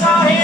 Sahe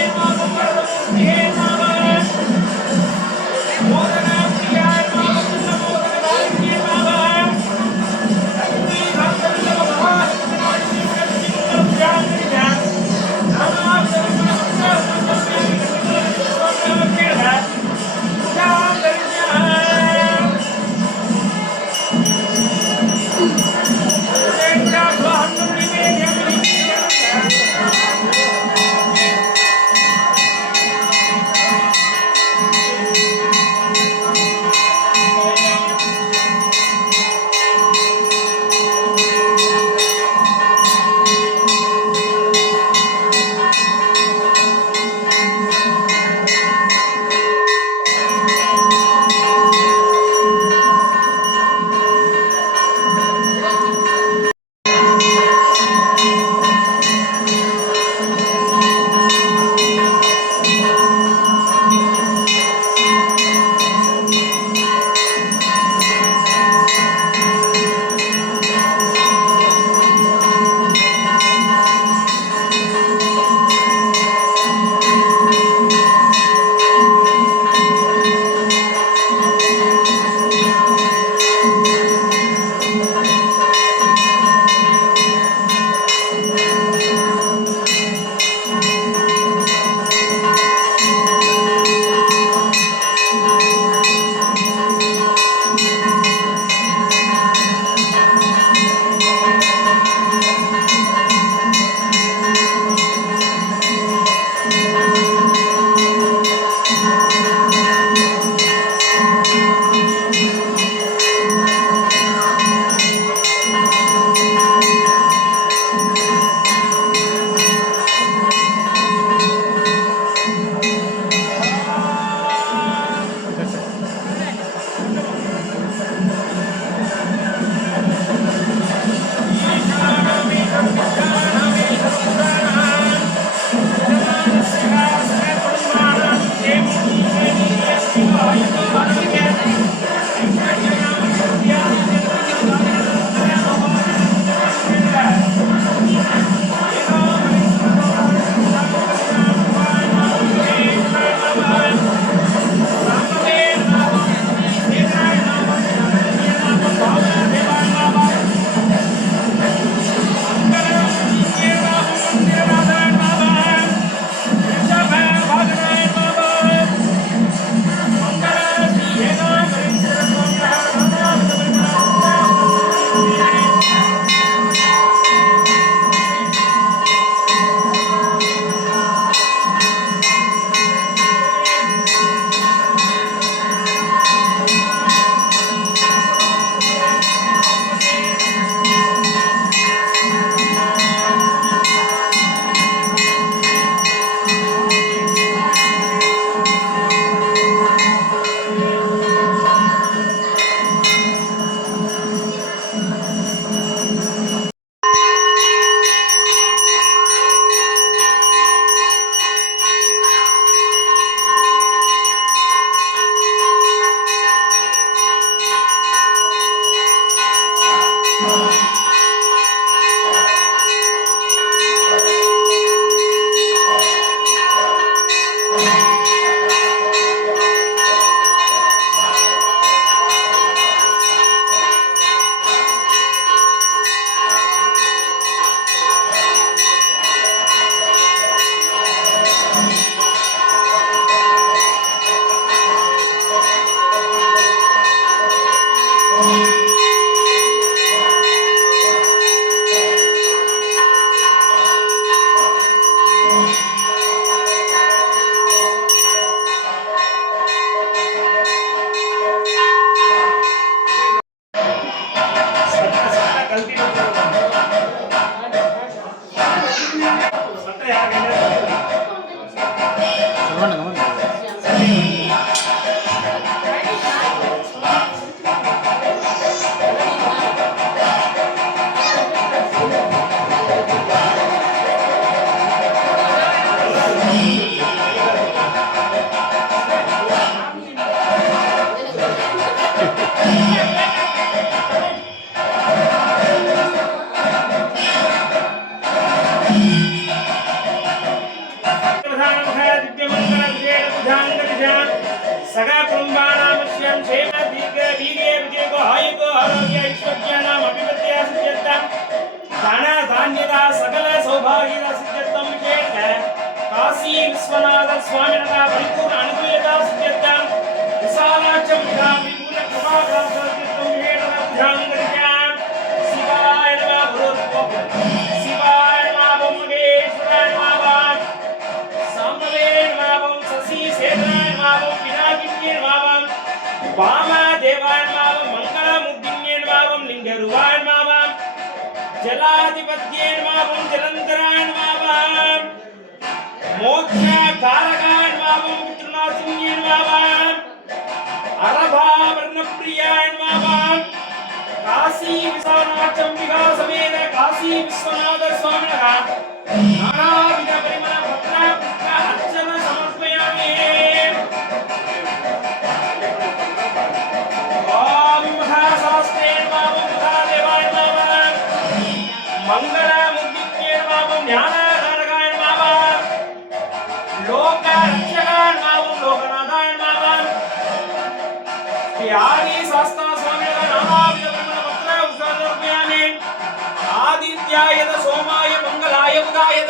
सगा कुटुंबानामस्यां क्षेम दीर्घ वीर्य विजयको आयुको आरोग्य ऐश्वर्याणाम् अभिवृद्धिः सिद्ध्यर्थं धन धान्यदा सकल सौभाग्यदा सिद्ध्यर्थं विशेष काशी विश्वनाथ स्वामिनः परिपूर्ण अनुकूलता सिद्ध्यर्थं विशालाक्षं विपुल कृपा प्राप्त्यर्थं विशेष भुजाङ्गर्यां शिवाय नमः गुरुदेव शिवाय नमः महेश्वराय नमः साम्बवे नमः शशि सेनाय नमः पिनाकिन्ये नमः वामदेवाय नमः मंगलमुद्दिन्ये नमः लिंगरुवाय नमः जलाधिपत्ये नमः जलंधराय नमः मोक्ष कारकाय नमः पितृनाथिन्ये नमः अरभा वर्णप्रियाय नमः काशी विश्वनाथ चंबिका समेत काशी विश्वनाथ स्वामिनः नानाविध परिमल पत्र पुष्प अर्चन समर्पयामि ओम महाशास्त्रे नमः महादेवाय नमः मंगलमुद्दिन्ये नमः ज्ञानकारकाय नमः लोकरक्षकाय नमः लोकनाथाय नमः आदि शास्त्र स्वामिनः नानाविध परिमल पत्र पुष्प समर्पयामि आदित्याय सोमाय मंगलाय बुधाय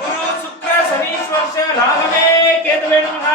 गुरु शुक्र शनीश्वर राहवे केतवे नमः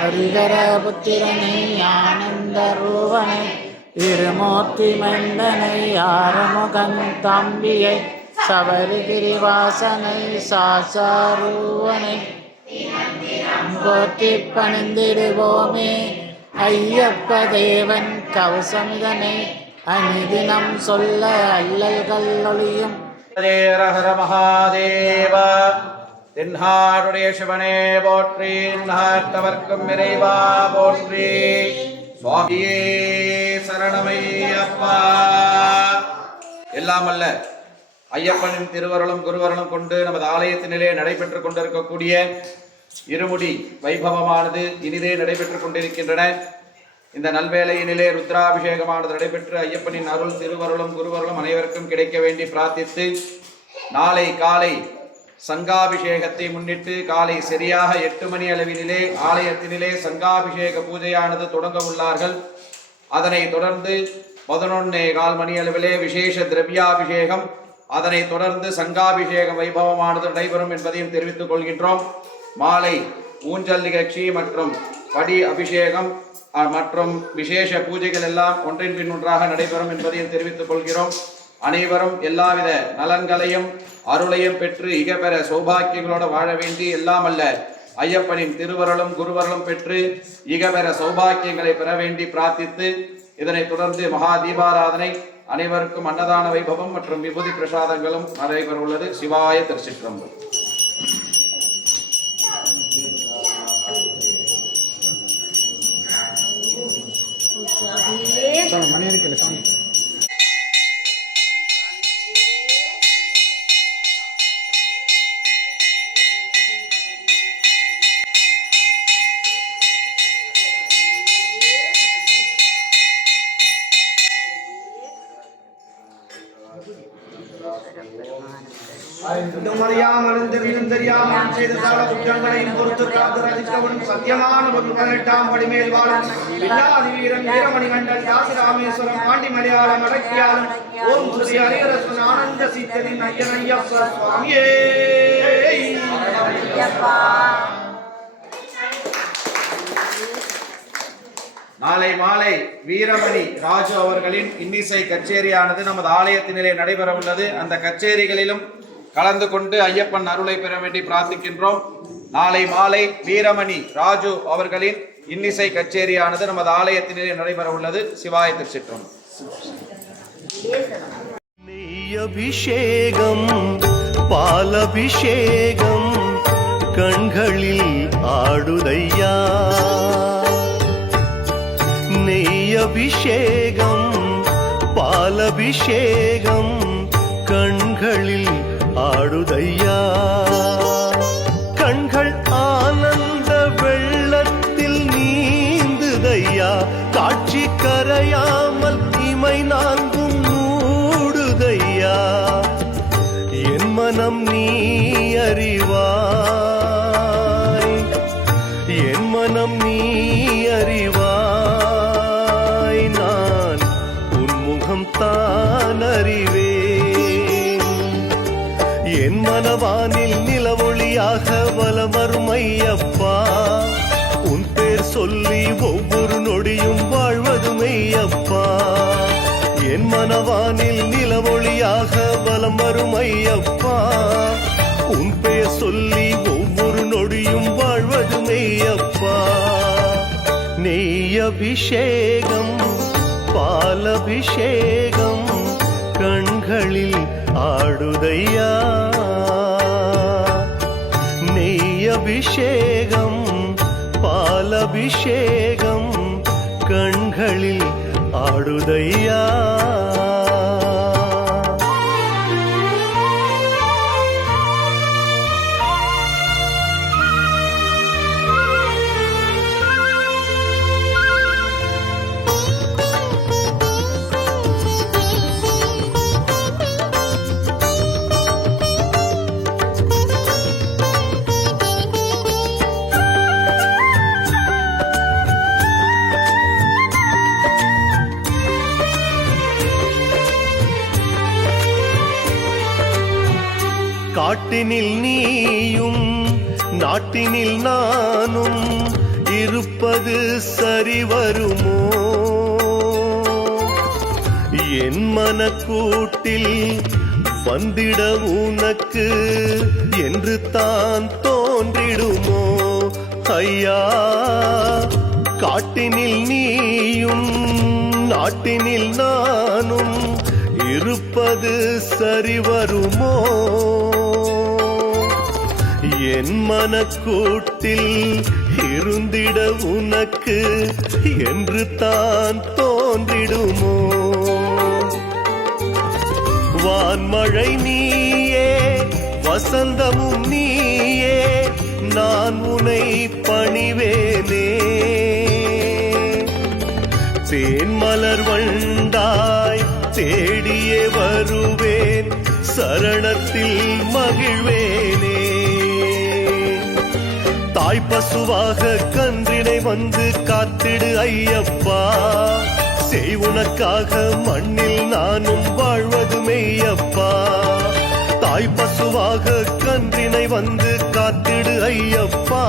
ஹரிகர புத்திரனை ஆனந்த ரூபனை இருமூர்த்தி மைந்தனை ஆறுமுகன் தம்பியை சபரிகிரிவாசனை சாசாரூவனை போற்றி பணிந்திடுவோமே. ஐயப்ப தேவன் கவசமிதனை அணிதினம் சொல்ல அல்லல்கள் ஒளியும். ஹர ஹர மகாதேவ. தென்னாடுடைய சிவனே போற்றி, நாட்டவர்க்கும் இறைவா போற்றி. சுவாமியே சரணமையப்பா. எல்லாம் அல்ல ஐயப்பனின் திருவருளும் குருவருளும் கொண்டு நமது ஆலயத்தினிலே நடைபெற்றுக் கொண்டிருக்கக்கூடிய இருமுடி வைபவமானது இனிதே நடைபெற்றுக் கொண்டிருக்கின்றன. இந்த நல்வேளையினிலே ருத்ராபிஷேகமானது நடைபெற்று ஐயப்பனின் அருள் திருவருளும் குருவருளும் அனைவருக்கும் கிடைக்க வேண்டி பிரார்த்தித்து, நாளை காலை சங்காபிஷேகத்தை முன்னிட்டு காலை சரியாக 8 மணி அளவினிலே ஆலயத்தினிலே சங்காபிஷேக பூஜையானது தொடங்க உள்ளார்கள். அதனை தொடர்ந்து 11:15 மணி அளவிலே விசேஷ திரவியாபிஷேகம், அதனை தொடர்ந்து சங்காபிஷேக வைபவமானது நடைபெறும் என்பதையும் தெரிவித்துக் கொள்கின்றோம். மாலை ஊஞ்சல் நிகழ்ச்சி மற்றும் படி அபிஷேகம் மற்றும் விசேஷ பூஜைகள் எல்லாம் ஒன்றின் பின் ஒன்றாக நடைபெறும் என்பதையும் தெரிவித்துக் கொள்கிறோம். அனைவரும் எல்லாவித நலன்களையும் அருளையும் பெற்று இகப்பெற சௌபாக்கியங்களோடு வாழ வேண்டி, எல்லாம் அல்ல ஐயப்பனின் திருவருளும் குருவருளும் பெற்று இகப்பெற சௌபாக்கியங்களை பெற வேண்டி பிரார்த்தித்து, இதனைத் தொடர்ந்து மகா தீபாராதனை, அனைவருக்கும் அன்னதான வைபவம் மற்றும் விபூதி பிரசாதங்களும் நடைபெற உள்ளது. சிவாய திருச்சிற்றம்பலம். தெரியாமல் செய்த சால குற்றங்களையும் பொறுத்து காதலிக்கவனும் சத்தியமான ஒரு 18ஆம் படிமேல் வாழும் வில்லாதி வீரன் வீரமணி கண்டன் காசி ராமேஸ்வரம் பாண்டி மலையாளம் அடக்கியாலும் ஓம் ஸ்ரீ ஹரிஹரஸ்வன் ஆனந்த சீத்தனின் ஐயன் ஐயப்ப சுவாமியே. நாளை மாலை வீரமணி ராஜு அவர்களின் இன்னிசை கச்சேரியானது நமது ஆலயத்தினிலே நடைபெற உள்ளது. அந்த கச்சேரிகளிலும் கலந்து கொண்டு ஐயப்பன் அருளை பெற வேண்டி பிரார்த்திக்கின்றோம். நாளை மாலை வீரமணி ராஜு அவர்களின் இன்னிசை கச்சேரியானது நமது ஆலயத்தினிலே நடைபெற உள்ளது. சிவாய திருச்சிற்றம்பலம். நெய்யபிஷேகம் பாலபிஷேகம் கண்களில் ஆடுதையா. நெய்யபிஷேகம் பாலபிஷேகம் கண்களில் ஆடுதையா. கண்கள் ஆனந்த வெள்ளத்தில் நீந்துதையா. காட்சி கரையாமல் இமை நான்கும் மூடுதையா. என் மனம் நீ அறிவாய், என் மனம் நீ அறிவாய். நான் உன்முகம் தான் அறிவேன். என் மனவானில் நிலவொளியாக வலமரும் ஐயப்பா. உன் பேர் சொல்லி ஒவ்வொரு நொடியும் வாழ்வது மெய்யப்பா. என் மனவானில் நிலவொளியாக வலம் வரும் ஐயப்பா. உன் பேர் சொல்லி ஒவ்வொரு நொடியும் வாழ்வது மெய்யப்பா. நெய்யபிஷேகம் பாலபிஷேகம் கண்களில் ஆடுதையா. நெய்யபிஷேகம் பாலபிஷேகம் கண்களில் ஆடுதையா. காட்டினில் நீயும் நாட்டினில் நானும் இரு இருப்பது சரி வருமோ? என் மனக்கூட்டில் வந்திட உனக்கு என்று தான் தோன்றிடுமோ? ஐயா, காட்டினில் நீயும் நாட்டினில் நானும் இருப்பது சரி வருமோ? என் மனக்கூட்டில் இருந்திட உனக்கு என்று தான் தோன்றிடுமோ? வான்மழை நீயே, வசந்தமும் நீயே, நான் உனை பணிவேனே. தேன் மலர் வண்டாய் தேடியே வருவேன், சரணத்தில் மகிழ்வேனே. தாய் பசுவாக கன்றினை வந்து காத்திடு ஐயப்பா, செய் உனக்காக மண்ணில் நானும் வாழ்வது மெய்யப்பா. தாய் பசுவாக கன்றினை வந்து காத்திடு ஐயப்பா,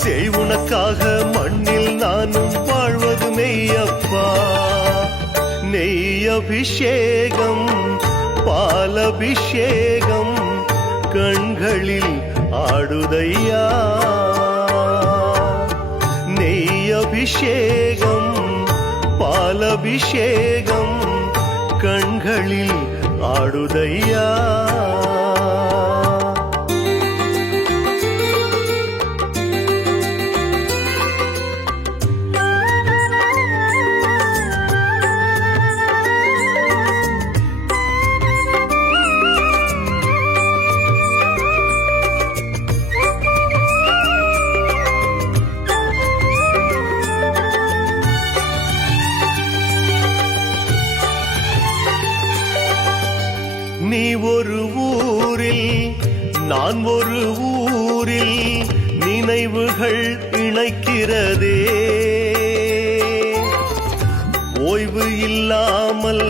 செய் உனக்காக மண்ணில் நானும் வாழ்வது மெய்யப்பா. நெய் அபிஷேகம் பாலபிஷேகம் கண்களில் ஆடுதையா. நெய் அபிஷேகம் பாலபிஷேகம் கண்களில் ஆடுதையா. நீ ஒரு ஊரில் நான் ஒரு ஊரில் நினைவுகள் இணைக்கிறதே. ஓய்வு இல்லாமல்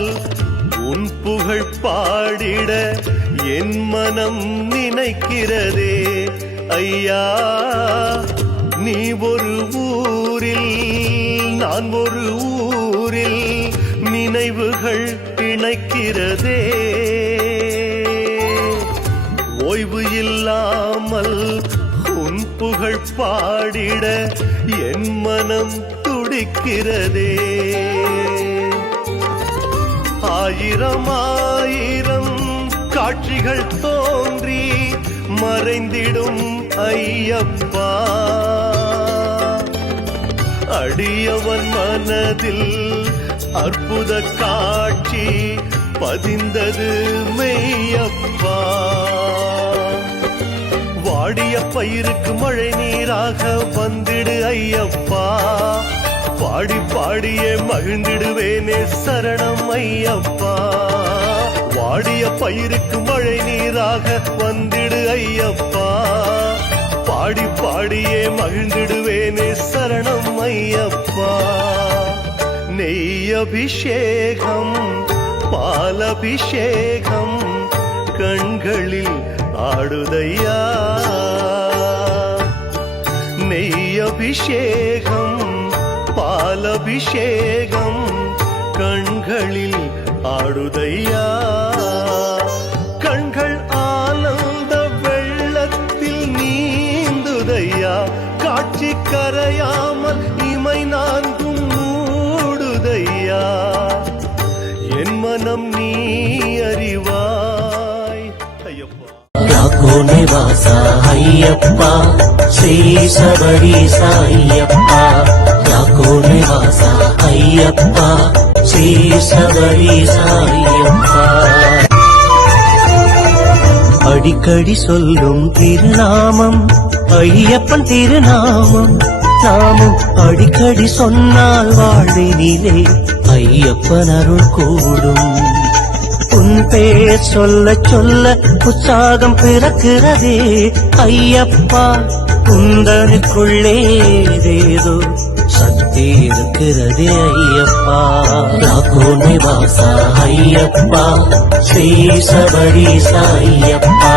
உன் புகழ் பாடிட என் மனம் நினைக்கிறதே. ஐயா, நீ ஒரு ஊரில் நான் ஒரு ஊரில் நினைவுகள் இணைக்கிறதே. ஓய்வு இல்லாமல் உன் புகழ் பாடிட என் மனம் துடிக்கிறதே. ஆயிரம் ஆயிரம் காட்சிகள் தோன்றி மறைந்திடும் ஐயப்பா, அடியவன் மனதில் அற்புத காட்சி பதிந்தது மெய்யப்பா. வாடிய பயிருக்கு மழை நீராக வந்திடு ஐயப்பா, பாடி பாடியே மகிழ்ந்திடுவேனே சரணம் ஐயப்பா. வாடிய பயிருக்கு மழை நீராக வந்திடு ஐயப்பா, பாடி பாடியே மகிழ்ந்திடுவேனே சரணம் ஐயப்பா. நெய் அபிஷேகம் பாலபிஷேகம் கண்களில் ஆடுதையா. நெய் அபிஷேகம் பாலபிஷேகம் கண்களில் ஆடுதையா. கண்கள் ஆனந்த வெள்ளத்தில் நீந்துதையா, காட்சி கரையாமல் இமை நான்கும் மூடுதையா. என் மனம் நீ அறிவாய் ஐயப்பா. யாக்கோனே வாசா ஐயப்பா, ஸ்ரீ சபரீசா ஐயப்பா. யாக்கோனே வாசா ஐயப்பா, ஸ்ரீ சபரீசா ஐயப்பா. அடிக்கடி சொல்லும் திருநாமம் ஐயப்பன் திருநாமம். நாமும் அடிக்கடி சொன்னால் வாழ்வினிலே ஐயப்பன் அருள் கூடும். உன் பேர் சொல்ல சொல்ல உற்சாகம் பிறக்கிறதே ஐயப்பா. குந்தனுக்குள்ளே ஏதேதோ சக்தி இருக்கிறதே ஐயப்பா. யாக்கோனே வாசா ஐயப்பா, ஸ்ரீ சபரீசா ஐயப்பா.